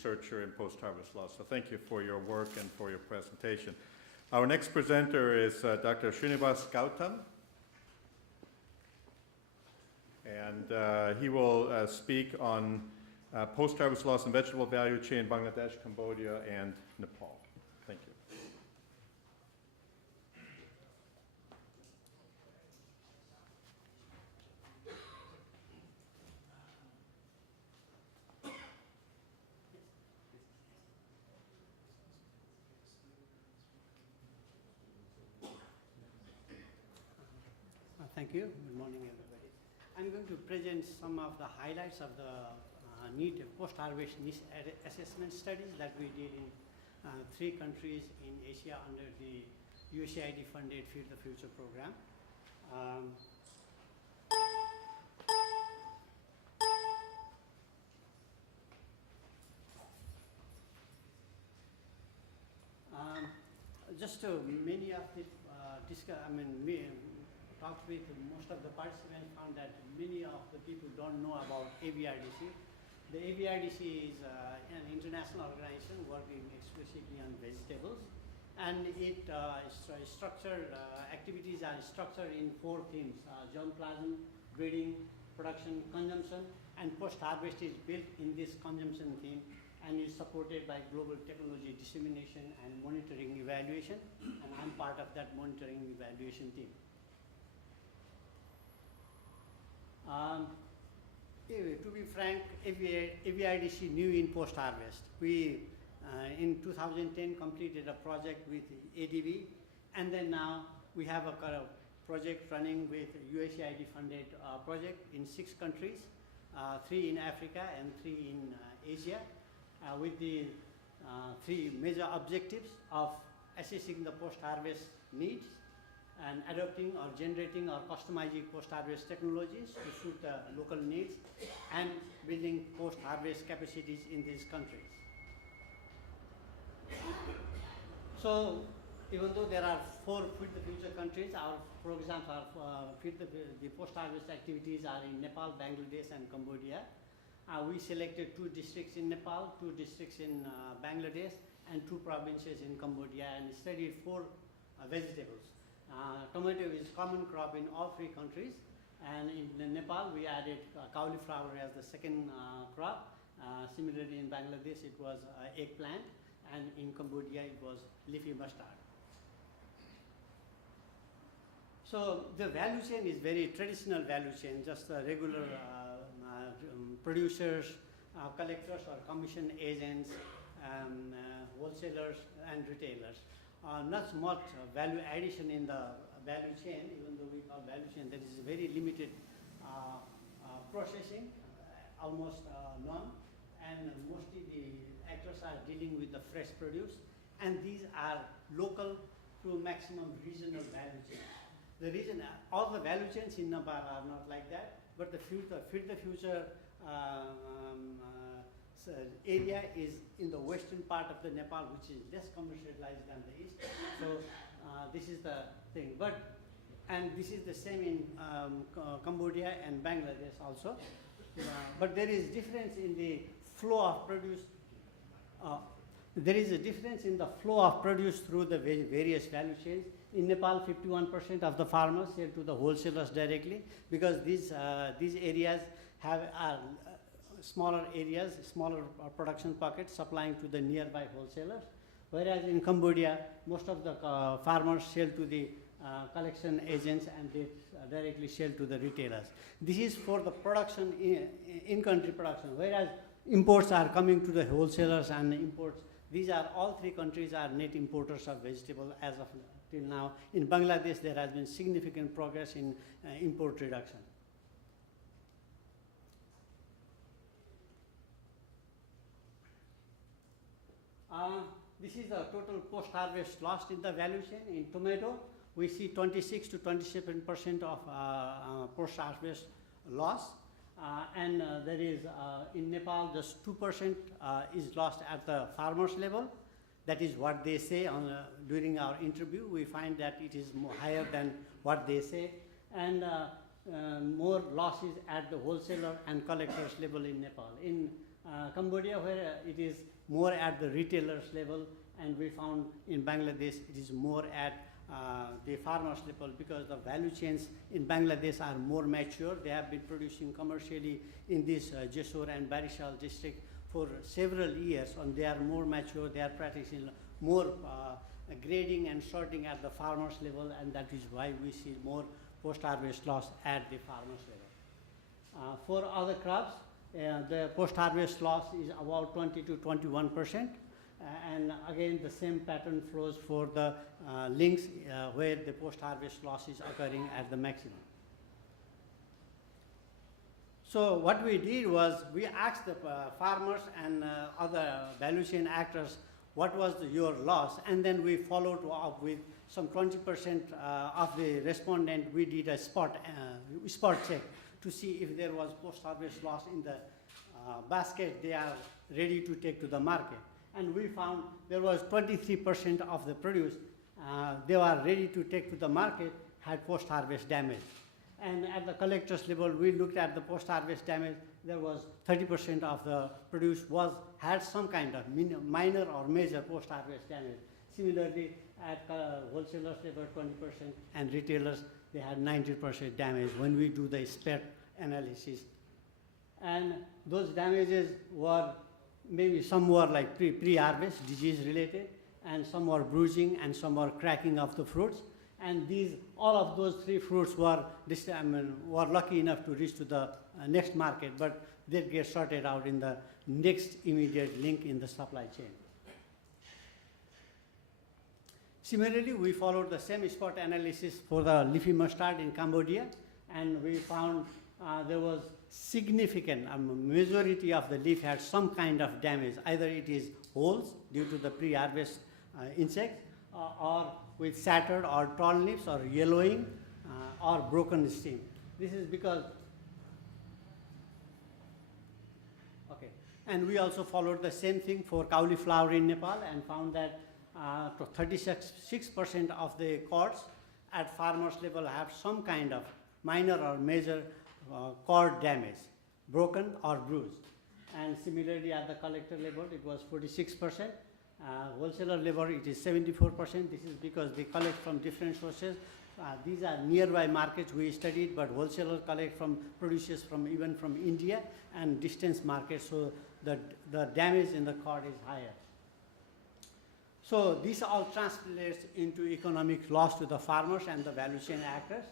researcher in post-harvest law. So thank you for your work and for your presentation. Our next presenter is Dr. Shriniwas Gautam. And he will speak on post-harvest loss and vegetable value chain, Bangladesh, Cambodia, and Nepal. Thank you. Thank you. Good morning, everybody. I'm going to present some of the highlights of the need post-harvest niche assessment studies that we did in 3 countries in Asia under the USAID-funded Feed the Future program. Just many of the talked with most of the participants, found that many of the people don't know about AVRDC. The AVRDC is an international organization working exclusively on vegetables, and it structured activities are structured in 4 themes: germplasm, breeding, production, consumption, and post-harvest is built in this consumption theme and is supported by global technology dissemination and monitoring evaluation, and I'm part of that monitoring evaluation team. To be frank, AVRDC new in post-harvest. We, in 2010, completed a project with ADB, and then now we have a project running with USAID-funded project in 6 countries, 3 in Africa and 3 in Asia, with the 3 major objectives of assessing the post-harvest needs, and adopting or generating or customizing post-harvest technologies to suit the local needs, and building post-harvest capacities in these countries. So, even though there are 4 Feed the Future countries, our programs are the post-harvest activities are in Nepal, Bangladesh, and Cambodia. We selected 2 districts in Nepal, 2 districts in Bangladesh, and 2 provinces in Cambodia, and studied 4 vegetables. Tomato is common crop in all 3 countries, and in Nepal we added cauliflower as the second crop. Similarly in Bangladesh it was eggplant, and in Cambodia it was leafy mustard. So the value chain is very traditional value chain, just regular producers, collectors or commission agents, wholesalers and retailers. Not much value addition in the value chain, even though we call value chain, there is very limited processing, almost none, and mostly the actors are dealing with the fresh produce, and these are local to maximum regional value chains. The reason, all the value chains in Nepal are not like that, but the Feed the Future area is in the western part of the Nepal, which is less commercialized than the east. So this is the thing. And this is the same in Cambodia and Bangladesh also. But there is difference in the flow of produce. There is a difference in the flow of produce through the various value chains. In Nepal, 51% of the farmers sell to the wholesalers directly, because these areas are smaller areas, smaller production pockets supplying to the nearby wholesalers. Whereas in Cambodia, most of the farmers sell to the collection agents, and they directly sell to the retailers. This is for the production, in-country production, whereas imports are coming to the wholesalers and imports. These are, all 3 countries are net importers of vegetable as of till now. In Bangladesh, there has been significant progress in import reduction. This is the total post-harvest loss in the value chain. In tomato, we see 26 to 27% of post-harvest loss. And there is, in Nepal, just 2% is lost at the farmer's level. That is what they say during our interview. We find that it is higher than what they say. And more losses at the wholesaler and collectors level in Nepal. In Cambodia, where it is more at the retailers level, and we found in Bangladesh it is more at the farmers level, because the value chains in Bangladesh are more mature. They have been producing commercially in this Jessore and Barishal district for several years, and they are more mature. They are practicing more grading and sorting at the farmers level, and that is why we see more post-harvest loss at the farmers level. For other crops, the post-harvest loss is about 20 to 21%. And again, the same pattern flows for the links where the post-harvest loss is occurring at the maximum. So what we did was we asked the farmers and other value chain actors what was your loss, and then we followed up with some 20% of the respondent. We did a spot check to see if there was post-harvest loss in the basket they are ready to take to the market. And we found there was 23% of the produce they were ready to take to the market had post-harvest damage. And at the collector's level, we looked at the post-harvest damage. There was 30% of the produce had some kind of minor or major post-harvest damage. Similarly, at wholesalers level, 20%, and retailers, they had 90% damage when we do the SPET analysis. And those damages were maybe some were like pre-harvest, disease related, and some were bruising, and some were cracking of the fruits. And all of those three fruits were lucky enough to reach to the next market, but they get sorted out in the next immediate link in the supply chain. Similarly, we followed the same spot analysis for the leafy mustard in Cambodia, and we found there was significant, majority of the leaf had some kind of damage. Either it is holes due to the pre-harvest insects, or with shattered or torn leaves, or yellowing, or broken stem. This is because, okay. And we also followed the same thing for cauliflower in Nepal, and found that 36% of the cords at farmers level have some kind of minor or major cord damage, broken or bruised. And similarly at the collector level, it was 46%. Wholesaler level, it is 74%. This is because they collect from different sources. These are nearby markets we studied, but wholesalers collect from producers even from India and distance markets, so the damage in the cord is higher. So this all translates into economic loss to the farmers and the value chain actors.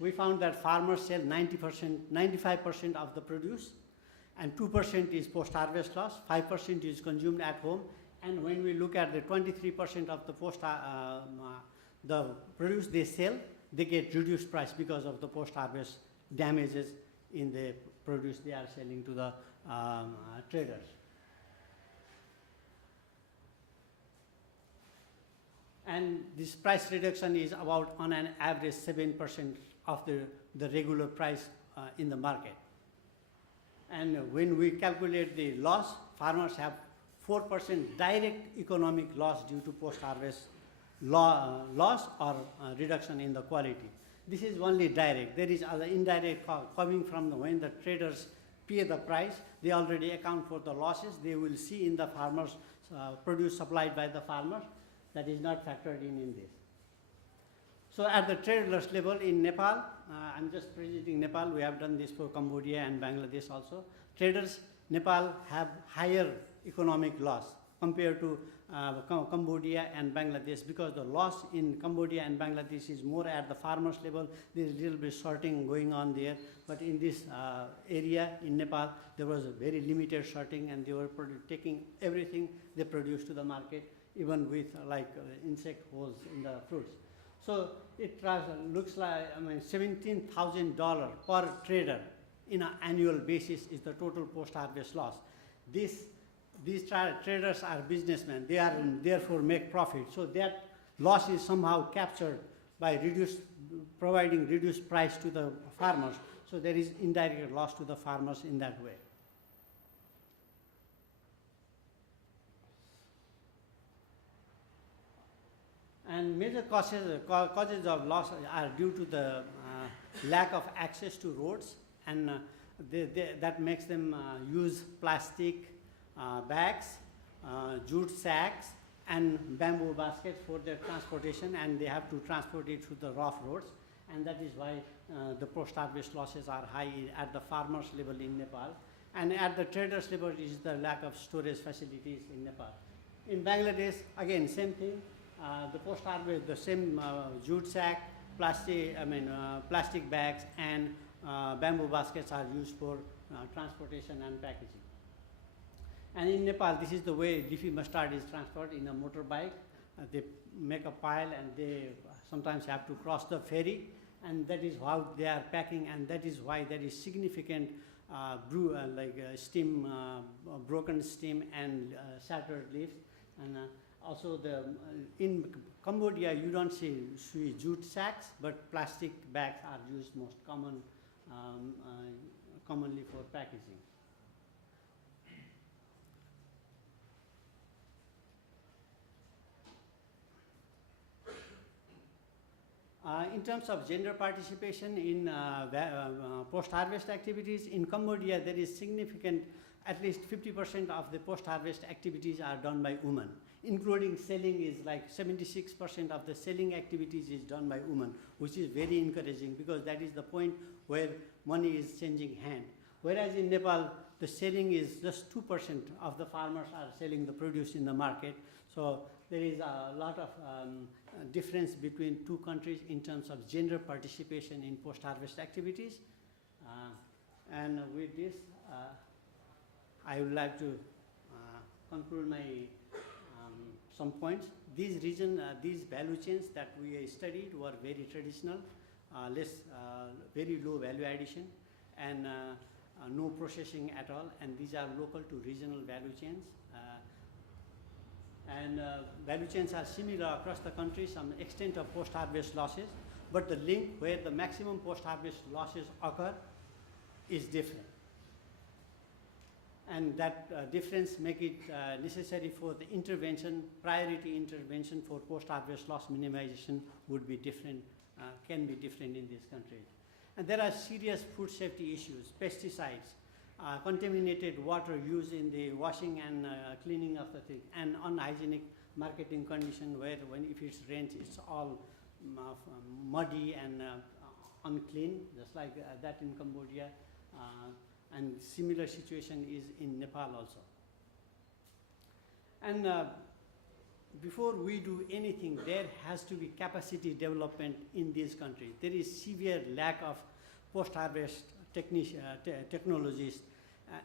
We found that farmers sell 95% of the produce, and 2% is post-harvest loss, 5% is consumed at home. And when we look at the 23% of the produce they sell, they get reduced price because of the post-harvest damages in the produce they are selling to the traders. And this price reduction is about, on an average, 7% of the regular price in the market. And when we calculate the loss, farmers have 4% direct economic loss due to post-harvest loss or reduction in the quality. This is only direct. There is other indirect coming from when the traders pay the price. They already account for the losses. They will see in the farmers' produce supplied by the farmers. That is not factored in this. So at the traders level in Nepal, I'm just presenting Nepal. We have done this for Cambodia and Bangladesh also. Traders, Nepal have higher economic loss compared to Cambodia and Bangladesh, because the loss in Cambodia and Bangladesh is more at the farmers level. There is a little bit sorting going on there, but in this area in Nepal, there was a very limited sorting, and they were taking everything they produced to the market, even with insect holes in the fruits. So it looks like $17,000 per trader in an annual basis is the total post-harvest loss. These traders are businessmen. They are therefore make profit. So that loss is somehow captured by providing reduced price to the farmers. So there is indirect loss to the farmers in that way. And major causes of loss are due to the lack of access to roads, and that makes them use plastic, bags, jute sacks, and bamboo baskets for their transportation, and they have to transport it through the rough roads, and that is why the post-harvest losses are high at the farmers level in Nepal, and at the traders level is the lack of storage facilities in Nepal. In Bangladesh, again, same thing, the post-harvest, the same jute sack, plastic bags, and bamboo baskets are used for transportation and packaging. And in Nepal, this is the way leafy mustard is transported in a motorbike. They make a pile and they sometimes have to cross the ferry, and that is how they are packing, and that is why there is significant steam, broken steam and shattered leaves. And also in Cambodia, you don't see jute sacks, but plastic bags are used most commonly for packaging. In terms of gender participation in post-harvest activities, in Cambodia there is significant, at least 50% of the post-harvest activities are done by women, including selling is like 76% of the selling activities is done by women, which is very encouraging because that is the point where money is changing hand. Whereas in Nepal, the selling is just 2% of the farmers are selling the produce in the market. So there is a lot of difference between two countries in terms of gender participation in post-harvest activities. And with this, I would like to conclude my some points. These value chains that we studied were very traditional, very low value addition, and no processing at all. And these are local to regional value chains. Value chains are similar across the country, some extent of post-harvest losses, but the link where the maximum post-harvest losses occur is different. And that difference make it necessary for the intervention, priority intervention for post-harvest loss minimization would be different, can be different in these countries. And there are serious food safety issues, pesticides, contaminated water used in the washing and cleaning of the thing, and unhygienic marketing condition where if it rains, it's all muddy and unclean, just like that in Cambodia. And similar situation is in Nepal also. And before we do anything, there has to be capacity development in these countries. There is severe lack of post-harvest technologists,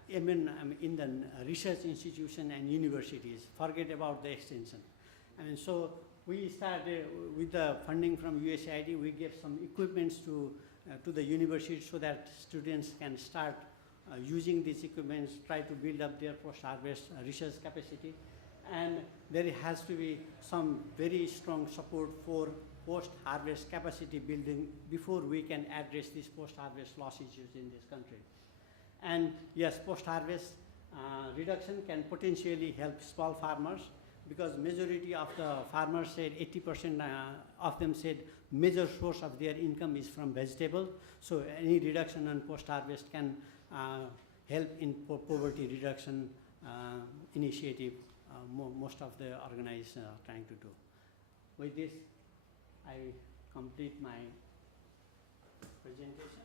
even in the research institution and universities. Forget about the extension. And so we started with the funding from USAID. We gave some equipments to the universities so that students can start using these equipments, try to build up their post-harvest research capacity. And there has to be some very strong support for post-harvest capacity building before we can address these post-harvest loss issues in this country. And yes, post-harvest reduction can potentially help small farmers because majority of the farmers said, 80% of them said major source of their income is from vegetables. So any reduction on post-harvest can help in poverty reduction initiative most of the organizations are trying to do. With this, I complete my presentation.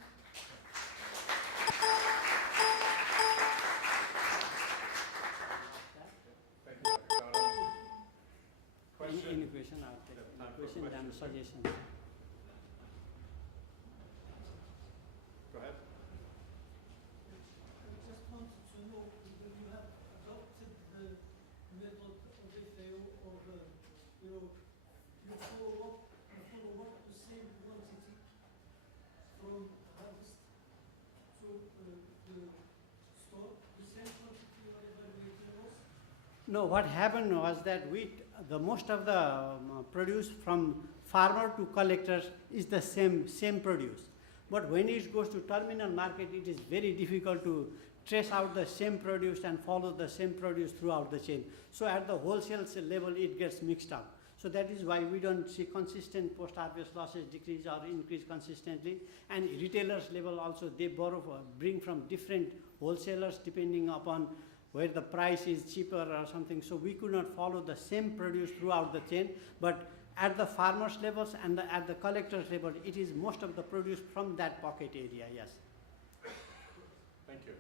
Thank you, Dr. Gautam. Question? Any question? I'll take questions and suggestions. Go ahead. I just wanted to know whether you have adopted the method of FAO of, you follow up the same quantity from harvest to the store, the same quantity you are evaluating was? No, what happened was that most of the produce from farmer to collectors is the same produce. But when it goes to terminal market, it is very difficult to trace out the same produce and follow the same produce throughout the chain. So at the wholesale level, it gets mixed up. So that is why we don't see consistent post-harvest losses decrease or increase consistently. And retailers level also, they bring from different wholesalers depending upon where the price is cheaper or something. So we could not follow the same produce throughout the chain, but at the farmers levels and at the collectors level, it is most of the produce from that pocket area, yes. Thank you.